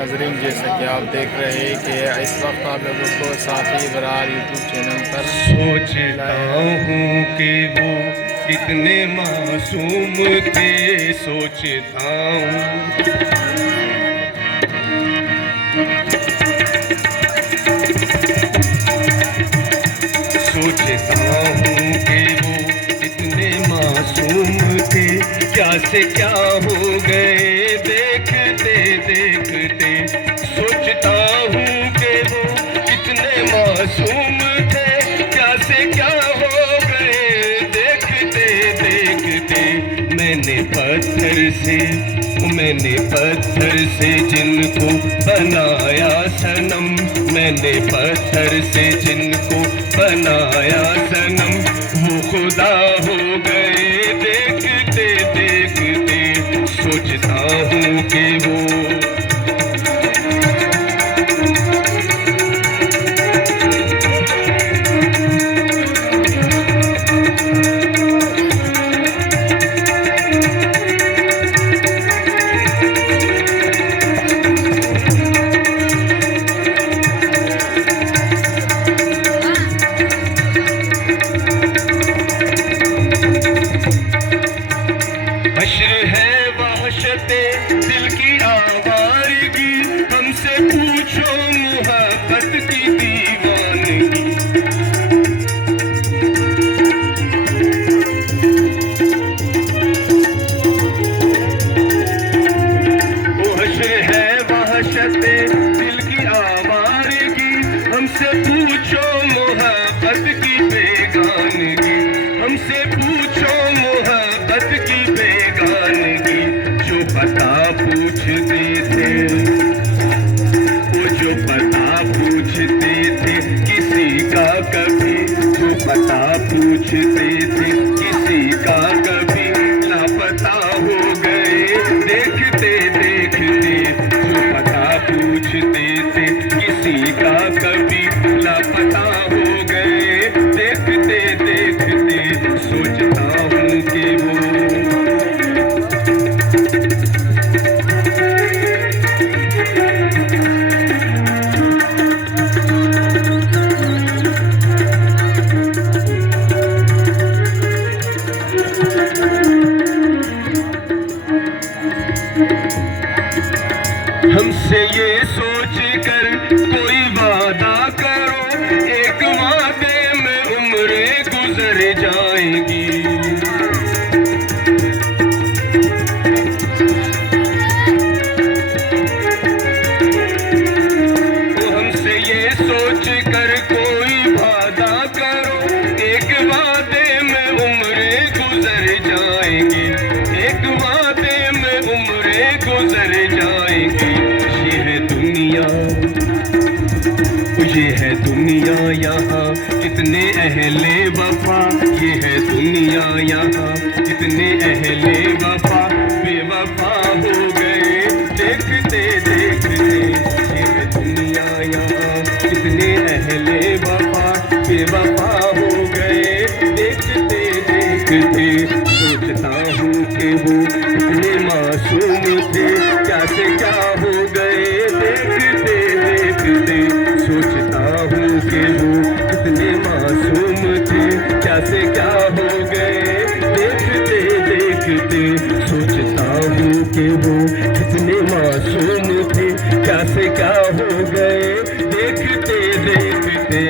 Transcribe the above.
नाजरीन, जैसा कि आप देख रहे हैं कि इस वक्त आप लोगों को साफी बरार यूट्यूब चैनल पर सोचता हूँ कि वो कितने मासूम थे। सोचता हूँ कि वो कितने मासूम थे। क्या से क्या हो गए देखते देखते। सोचता हूँ कि वो कितने मासूम थे। क्या से क्या हो गए देखते देखते। मैंने पत्थर से जिनको बनाया सनम। मैंने पत्थर से जिनको बनाया सनम, वो खुदा हो गए देखते देखते। सोचता हूँ कि वो दिल की आवारगी। हमसे पूछो मोहब्बत की दीवानगी। वो हश्र है वहशत दिल की आवारगी। हमसे पूछो मोहब्बत की बेगानगी। हमसे पूछो मोहब्बत की बेगानगी। जो पता पूछते थे, वो जो पता पूछते थे किसी का कभी। जो पता पूछते थे किसी का कभी, लापता हो गए देखते देखते। जो पता पूछते थे किसी का कभी, लापता हो गए देखते देखते। सोचता हूँ कि वो हमसे ये सोच कर कोई वादा करो। एक वादे में उम्रें गुजर जाएंगी। तो हमसे ये सोच कर कोई वादा करो। एक वादे में उम्रें गुजर जाएंगी। एक वादे में उम्रें गुजर जाएंगी। ये है दुनिया यहाँ कितने अहले वफा। ये है दुनिया यहाँ कितने अहले वफा, बेवफा हो गए देखते देखते। ये है दुनिया यहाँ कितने अहले वफा, बेवफा हो गए देखते देखते। सोचता हूँ कि वो कितने मासूम थे। क्या से क्या हो गए देखते देखते। सोचता हूँ कि वो कितने मासूम थे। क्या से क्या हो गए देखते देखते। सोचता हूँ कि वो कितने मासूम थे। क्या से क्या हो गए देखते देखते।